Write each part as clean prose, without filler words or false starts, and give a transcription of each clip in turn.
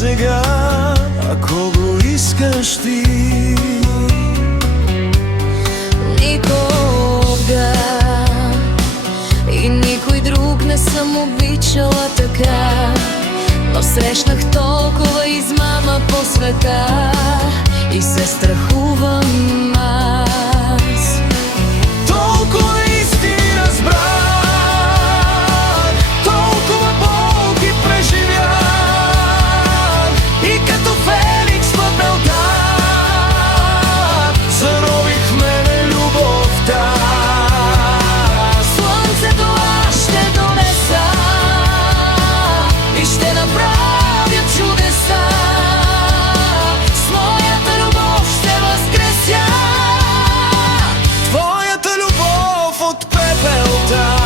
сега, ако го искаш ти. Никога и никој друг не съм обичала така, но срещнах толкова измама по света и се страхувам аз. Толкова истини разбрах, толкова болки преживях и като Феникс под мелта зарових мене любовта. Слънцето аз ще донеса и ще направя чудеса. С моята любов ще възкреся Твоята любов от пепелта.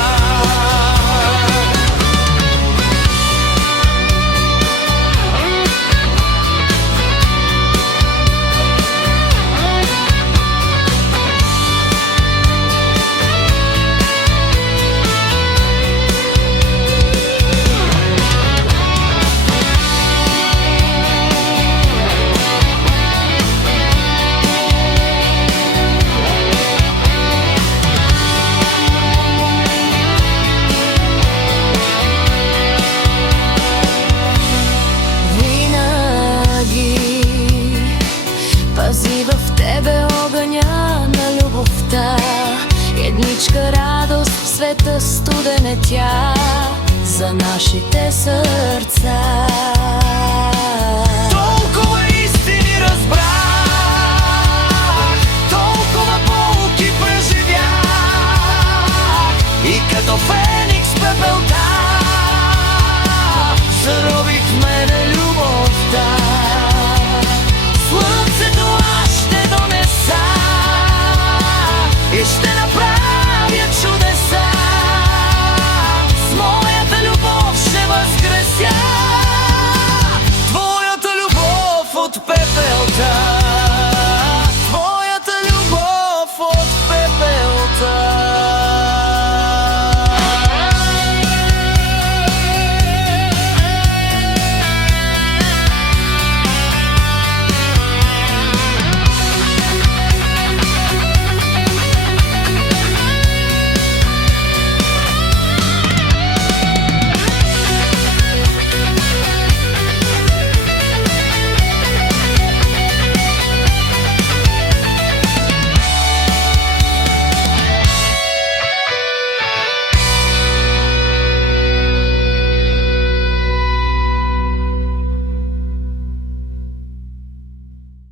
Пази в тебе огъня на любовта, едничка радост в света студен е тя за нашите сърца.